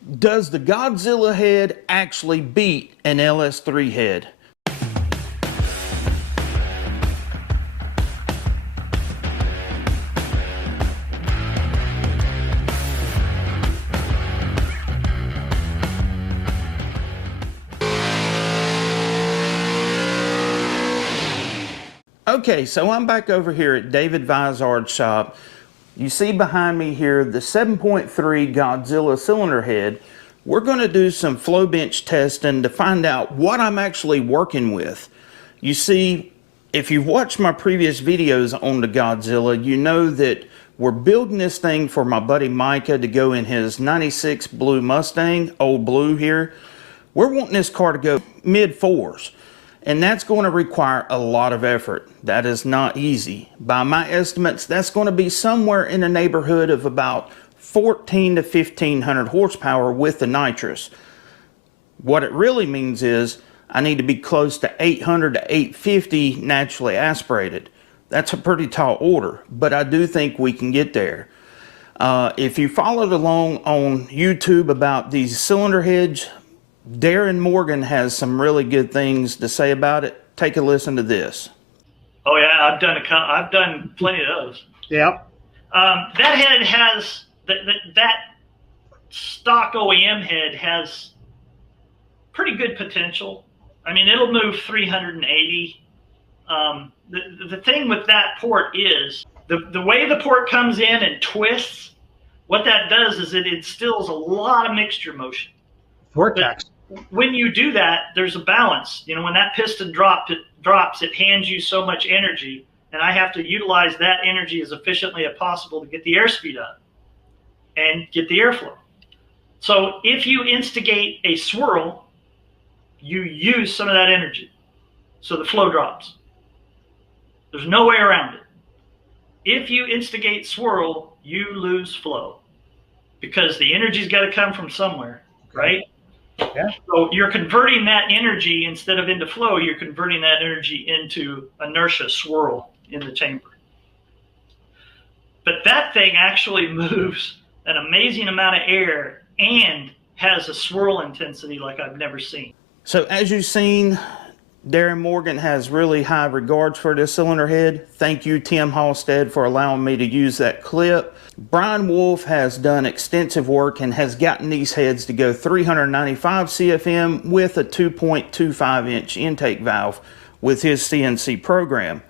Does the Godzilla head actually beat an LS3 head? Okay, so I'm back over here at David Vizard's shop. You see behind me here the 7.3 Godzilla cylinder head. We're going to do some flow bench testing to find out what I'm actually working with. You see, if you've watched my previous videos on the Godzilla, you know that we're building this thing for my buddy Micah to go in his 96 blue Mustang, old blue here. We're wanting this car to go mid-4s. And that's going to require a lot of effort. That is not easy. By my estimates, that's going to be somewhere in the neighborhood of about 14 to 1500 horsepower with the nitrous. What it really means is I need to be close to 800 to 850 naturally aspirated. That's a pretty tall order, but I do think we can get there. If you followed along on YouTube about these cylinder heads, Darren Morgan has some really good things to say about it. Take a listen to this. Oh yeah, I've done plenty of those. Yep. That head has that stock OEM head has pretty good potential. I mean, it'll move 380. The thing with that port is the way the port comes in and twists. What that does is it instills a lot of mixture motion. Vortex. But when you do that, there's a balance. You know, when that piston drops, it hands you so much energy, and I have to utilize that energy as efficiently as possible to get the airspeed up and get the airflow. So if you instigate a swirl, you use some of that energy. So the flow drops. There's no way around it. If you instigate swirl, you lose flow because the energy's got to come from somewhere, right? Yeah. So you're converting that energy instead of into flow, you're converting that energy into inertia swirl in the chamber. But that thing actually moves an amazing amount of air and has a swirl intensity like I've never seen. So as you've seen, Darren Morgan has really high regards for this cylinder head. Thank you, Tim Halstead, for allowing me to use that clip. Brian Wolf has done extensive work and has gotten these heads to go 395 CFM with a 2.25 inch intake valve with his CNC program.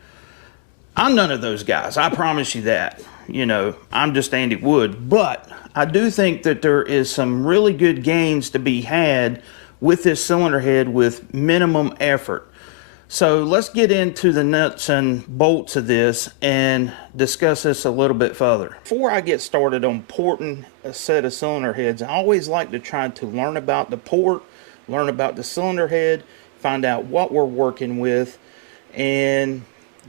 I'm none of those guys, I promise you that. You know, I'm just Andy Wood, but I do think that there is some really good gains to be had with this cylinder head with minimum effort. So let's get into the nuts and bolts of this and discuss this a little bit further. Before I get started on porting a set of cylinder heads, I always like to try to learn about the port, learn about the cylinder head, find out what we're working with, and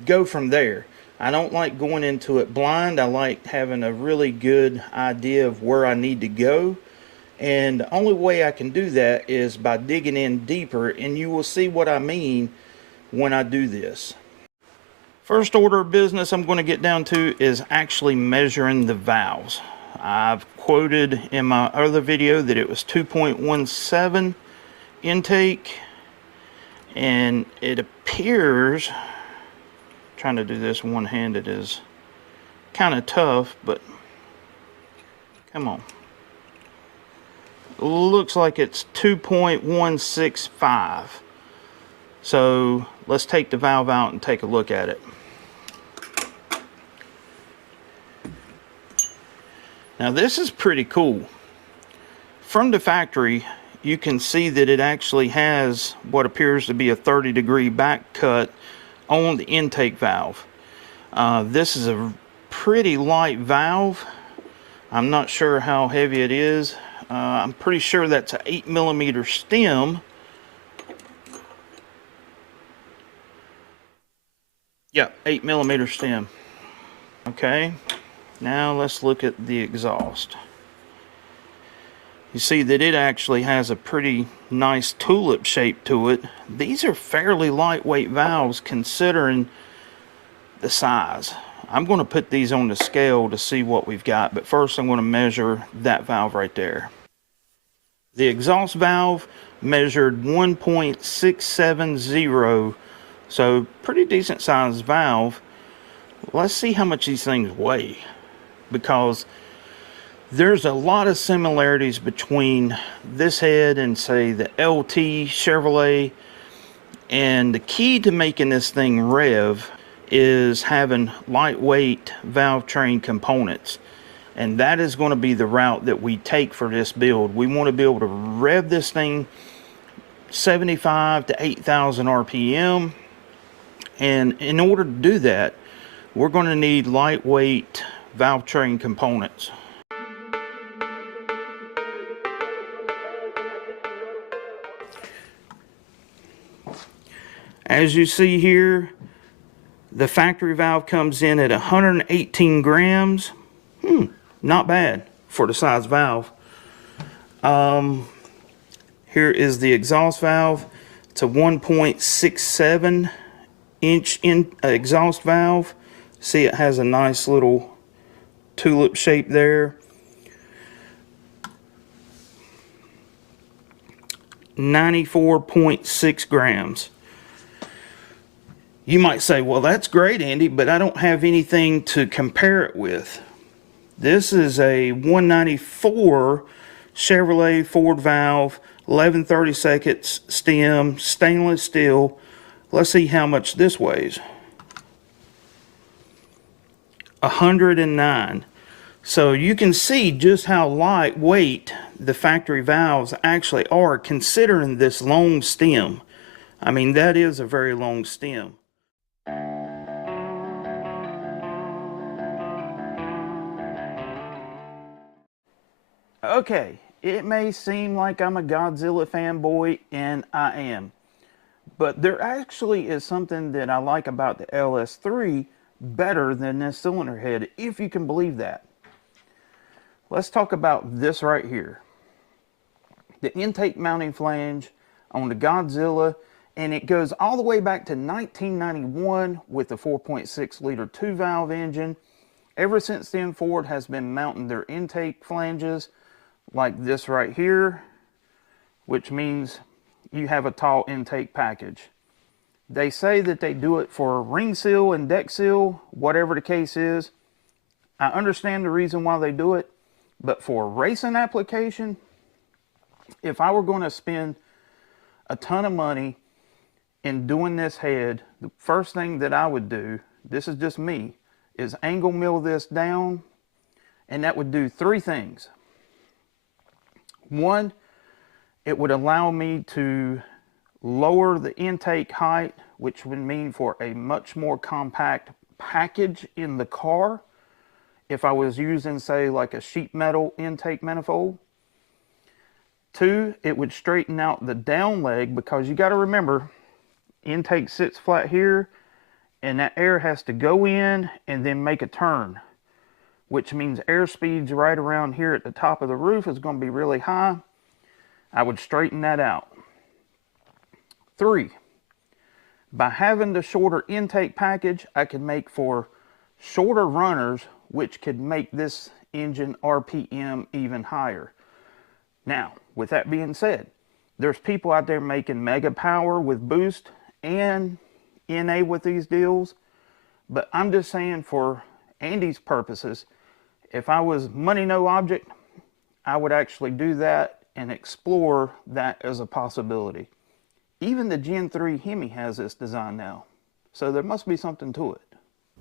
go from there. I don't like going into it blind. I like having a really good idea of where I need to go. And the only way I can do that is by digging in deeper, and you will see what I mean when I do this. First order of business I'm going to get down to is actually measuring the valves. I've quoted in my other video that it was 2.17 intake, and it appears, trying to do this one-handed is kind of tough, but come on. Looks like it's 2.165. So let's take the valve out and take a look at it. Now this is pretty cool. From the factory, you can see that it actually has what appears to be a 30-degree back cut on the intake valve. This is a pretty light valve. I'm not sure how heavy it is. I'm pretty sure that's an 8mm stem. Yep, 8mm stem. Okay, now let's look at the exhaust. You see that it actually has a pretty nice tulip shape to it. These are fairly lightweight valves considering the size. I'm going to put these on the scale to see what we've got, but first I'm going to measure that valve right there. The exhaust valve measured 1.670, so pretty decent sized valve. Let's see how much these things weigh, because there's a lot of similarities between this head and, say, the LT Chevrolet. And the key to making this thing rev is having lightweight valve train components. And that is going to be the route that we take for this build. We want to be able to rev this thing 75 to 8,000 RPM. And in order to do that, we're going to need lightweight valve train components. As you see here, the factory valve comes in at 118 grams. Not bad for the size valve. Here is the exhaust valve. It's a 1.67 inch exhaust valve. See, it has a nice little tulip shape there. 94.6 grams. You might say, well, that's great, Andy, but I don't have anything to compare it with. This is a 194 Chevrolet Ford valve, 11/32 stem, stainless steel. Let's see how much this weighs. 109. So you can see just how lightweight the factory valves actually are, considering this long stem. I mean, that is a very long stem. Okay, it may seem like I'm a Godzilla fanboy, and I am. But there actually is something that I like about the LS3 better than this cylinder head, if you can believe that. Let's talk about this right here. The intake mounting flange on the Godzilla, and it goes all the way back to 1991 with the 4.6 liter 2-valve engine. Ever since then, Ford has been mounting their intake flanges like this right here, which means you have a tall intake package. They say that they do it for ring seal and deck seal, whatever the case is. I understand the reason why they do it, but for a racing application, if I were going to spend a ton of money in doing this head, the first thing that I would do, this is just me, is angle mill this down, and that would do three things. One, it would allow me to lower the intake height, which would mean for a much more compact package in the car if I was using, say, like a sheet metal intake manifold. Two, it would straighten out the down leg, because you got to remember, intake sits flat here, and that air has to go in and then make a turn, which means air speeds right around here at the top of the roof is going to be really high. I would straighten that out. Three, by having the shorter intake package, I could make for shorter runners, which could make this engine RPM even higher. Now, with that being said, there's people out there making mega power with boost and NA with these deals, but I'm just saying, for Andy's purposes, if I was money no object, I would actually do that and explore that as a possibility. Even the Gen 3 Hemi has this design now, so there must be something to it.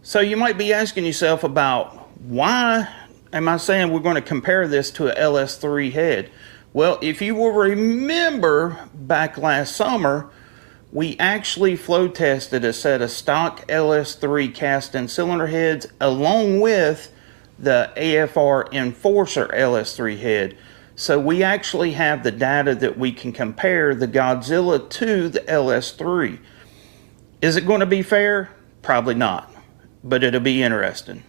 So you might be asking yourself about, why am I saying we're going to compare this to a LS3 head? Well, if you will remember, back last summer, we actually flow tested a set of stock LS3 cast and cylinder heads along with the AFR Enforcer LS3 head. So we actually have the data that we can compare the Godzilla to the LS3. Is it going to be fair? Probably not, but it'll be interesting.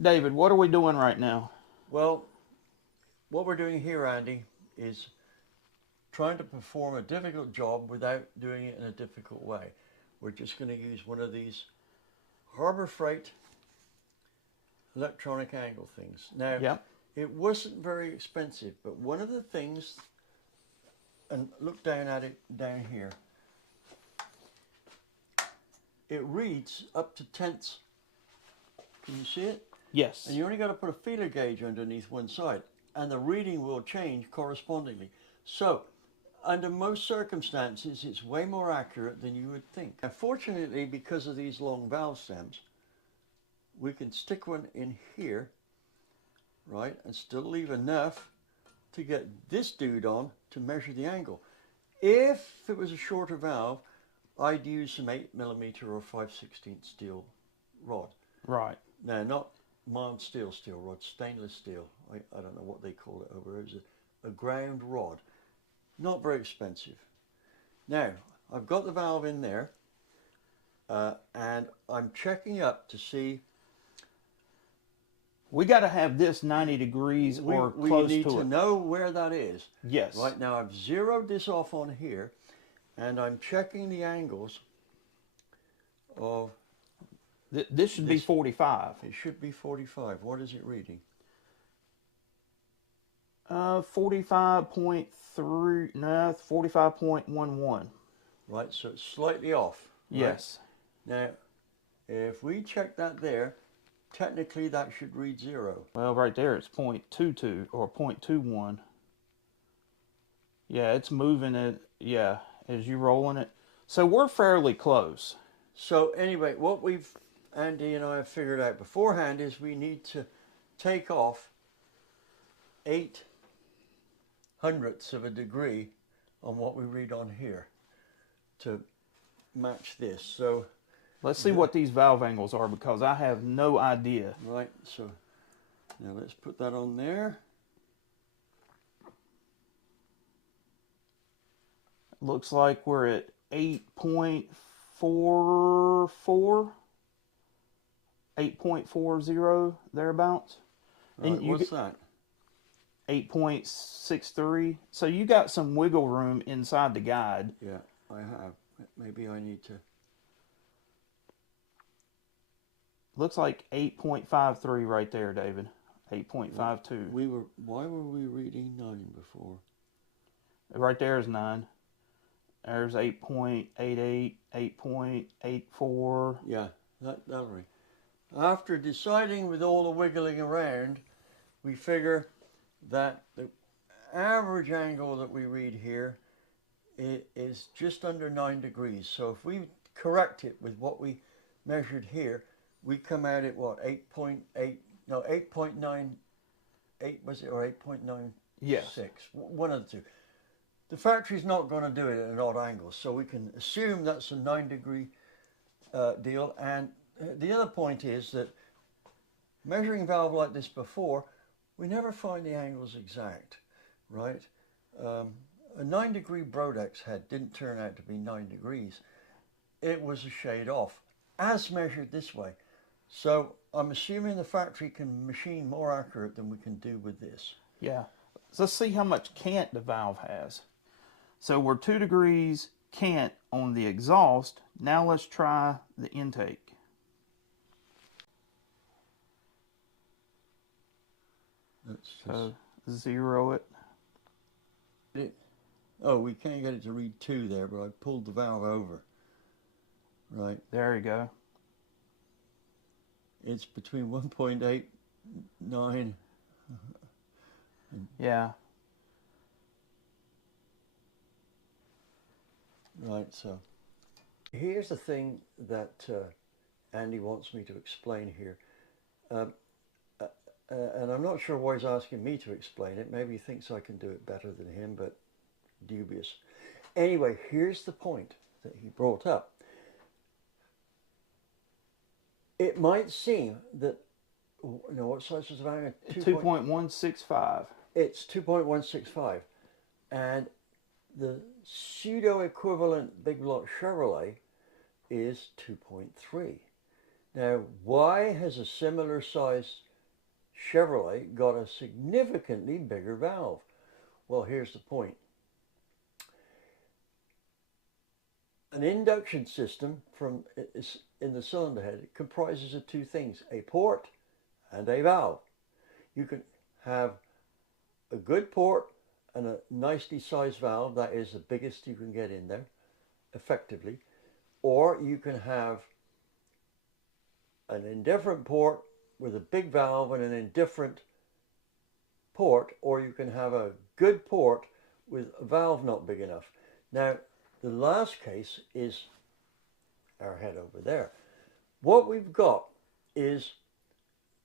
David, what are we doing right now? Well, what we're doing here, Andy, is trying to perform a difficult job without doing it in a difficult way. We're just going to use one of these Harbor Freight electronic angle things. Now, Yep. it wasn't very expensive, but one of the things, and look down at it down here, it reads up to tenths. Can you see it? Yes. And you only got to put a feeler gauge underneath one side, and the reading will change correspondingly. So, under most circumstances, it's way more accurate than you would think. Unfortunately, because of these long valve stems, we can stick one in here, right, and still leave enough to get this dude on to measure the angle. If it was a shorter valve, I'd use some 8mm or 5/16 steel rod. Right. Now, not mild steel rod, stainless steel. I don't know what they call it over here. It's a ground rod. Not very expensive. Now, I've got the valve in there, and I'm checking up to see. We got to have this 90 degrees or we close need to to it. know where that is. Yes. Right now, I've zeroed this off on here, and I'm checking the angles of. This should be 45. It should be 45. What is it reading? 45.3. No, 45.11. Right, so it's slightly off. Right? Yes. Now, if we check that there, technically that should read 0. Well, right there it's 0.22 or 0.21. Yeah, it's moving it. Yeah, as you rolling it. So we're fairly close. So anyway, what Andy and I have figured out beforehand is we need to take off 0.08 of a degree on what we read on here to match this. So Let's see what these valve angles are, because I have no idea. right, so now let's put that on there. Looks like we're at 8.44, 8.40 thereabouts. Right, And you what's get that? 8.63. So you got some wiggle room inside the guide. Yeah, I have. Maybe I need to. Looks like 8.53 right there, David. 8.52. Why were we reading 9 before? Right there is 9. There's 8.88, 8.84. Yeah, that'll read. After deciding with all the wiggling around, we figure that the average angle that we read here is just under 9 degrees. So if we correct it with what we measured here, we come out at what, 8.8, no, 8.98 was it, or 8.96? Yes. One of the two. The factory's not going to do it at an odd angle, so we can assume that's a 9 degree deal. And the other point is that measuring valve like this before, we never find the angles exact, right? A 9 degree Brodex head didn't turn out to be 9 degrees. It was a shade off, as measured this way. So I'm assuming the factory can machine more accurate than we can do with this. Yeah. So let's see how much cant the valve has. So we're 2 degrees cant on the exhaust. Now let's try the intake. Let's just So zero it. Oh, we can't get it to read 2 there, but I pulled the valve over. Right. There you go. It's between 1.89. Yeah. Right, so here's the thing that Andy wants me to explain here. And I'm not sure why he's asking me to explain it. Maybe he thinks I can do it better than him, but dubious. Anyway, here's the point that he brought up. It might seem that, you know, what size was the valve? 2.165. It's 2.165. And the pseudo equivalent big block Chevrolet is 2.3. Now, why has a similar sized Chevrolet got a significantly bigger valve? Well, here's the point. An induction system is in the cylinder head. It comprises of 2 things, a port and a valve. You can have a good port and a nicely sized valve, that is the biggest you can get in there effectively, or you can have an indifferent port with a big valve and an indifferent port, or you can have a good port with a valve not big enough. Now, the last case is our head over there. What we've got is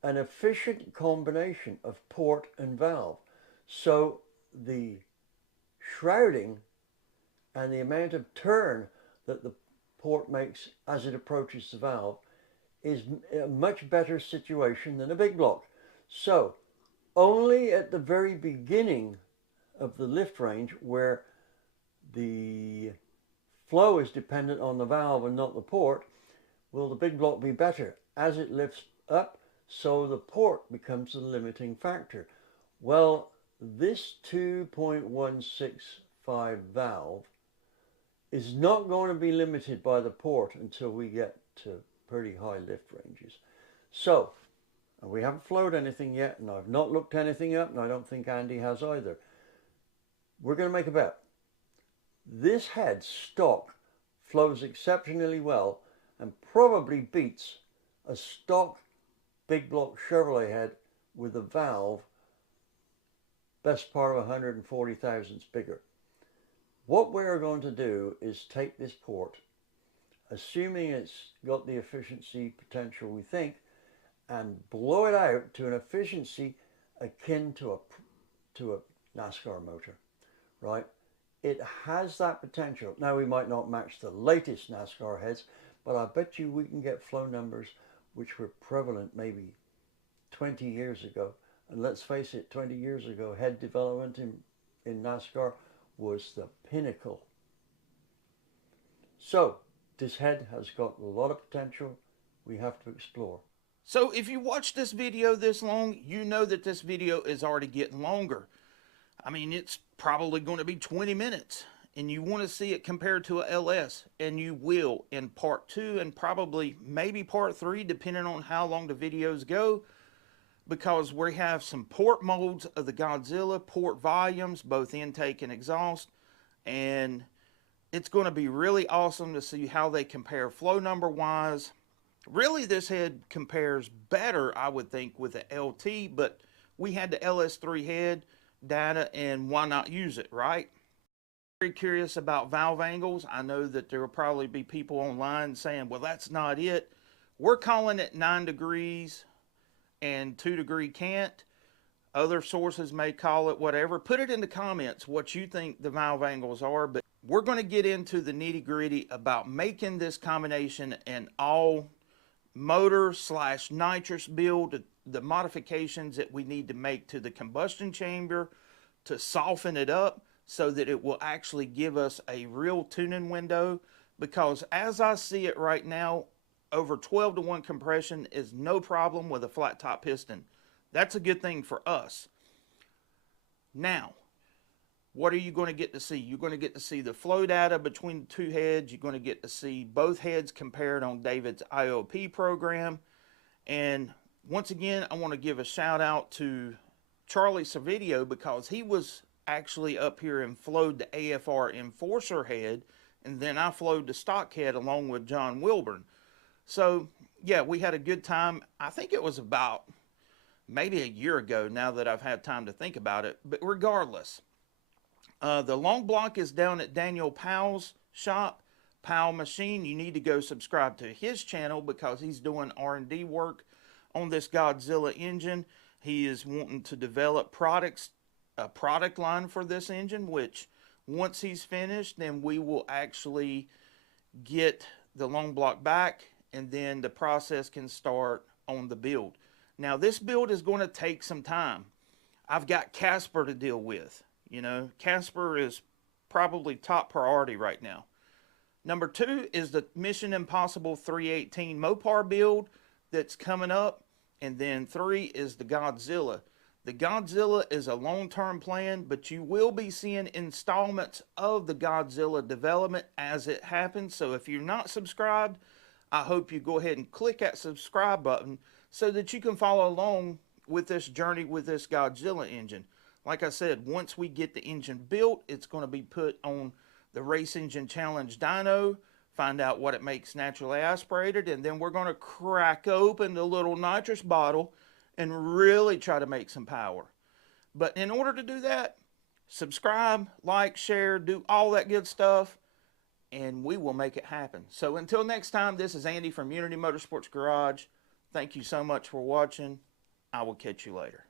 an efficient combination of port and valve. So the shrouding and the amount of turn that the port makes as it approaches the valve is a much better situation than a big block. So only at the very beginning of the lift range, where the flow is dependent on the valve and not the port, will the big block be better. As it lifts up, so the port becomes the limiting factor. Well, this 2.165 valve is not going to be limited by the port until we get to pretty high lift ranges. So, and we haven't flowed anything yet, and I've not looked anything up, and I don't think Andy has either. We're going to make a bet. This head stock flows exceptionally well and probably beats a stock big block Chevrolet head with a valve best part of 140 thousandths bigger. What we're going to do is take this port, assuming it's got the efficiency potential we think, and blow it out to an efficiency akin to a NASCAR motor, right? It has that potential. Now, we might not match the latest NASCAR heads, but I bet you we can get flow numbers which were prevalent maybe 20 years ago. And let's face it, 20 years ago, head development in NASCAR was the pinnacle. So this head has got a lot of potential we have to explore. So if you watch this video this long, you know that this video is already getting longer. I mean, it's probably going to be 20 minutes, and you want to see it compared to a LS, and you will in part 2 and probably maybe part 3, depending on how long the videos go, because we have some port modes of the Godzilla, port volumes, both intake and exhaust, and it's going to be really awesome to see how they compare flow number wise. Really, this head compares better, I would think, with the LT, but we had the LS3 head data, and why not use it, right? Very curious about valve angles. I know that there will probably be people online saying, well, that's not it. We're calling it 9 degrees and 2 degree cant. Other sources may call it whatever. Put it in the comments what you think the valve angles are, but we're going to get into the nitty-gritty about making this combination an all motor / nitrous build, the modifications that we need to make to the combustion chamber to soften it up so that it will actually give us a real tuning window, because as I see it right now, over 12-to-1 compression is no problem with a flat top piston. That's a good thing for us. Now, what are you going to get to see? You're going to get to see the flow data between the two heads. You're going to get to see both heads compared on David's IOP program. And once again, I want to give a shout out to Charlie Savidio, because he was actually up here and flowed the AFR Enforcer head, and then I flowed the stock head along with John Wilburn. So yeah, we had a good time. I think it was about maybe a year ago now that I've had time to think about it, but regardless, the long block is down at Daniel Powell's shop, Powell Machine. You need to go subscribe to his channel because he's doing R&D work on this Godzilla engine. He is wanting to develop products, a product line for this engine, which once he's finished, then we will actually get the long block back, and then the process can start on the build. Now, this build is going to take some time. I've got Casper to deal with. You know, Casper is probably top priority right now. Number 2 is the Mission Impossible 318 Mopar build that's coming up. And then 3 is the Godzilla. The Godzilla is a long-term plan, but you will be seeing installments of the Godzilla development as it happens. So if you're not subscribed, I hope you go ahead and click that subscribe button so that you can follow along with this journey with this Godzilla engine. Like I said, once we get the engine built, it's going to be put on the Race Engine Challenge dyno, find out what it makes naturally aspirated, and then we're going to crack open the little nitrous bottle and really try to make some power. But in order to do that, subscribe, like, share, do all that good stuff, and we will make it happen. So until next time, this is Andy from Unity Motorsports Garage. Thank you so much for watching. I will catch you later.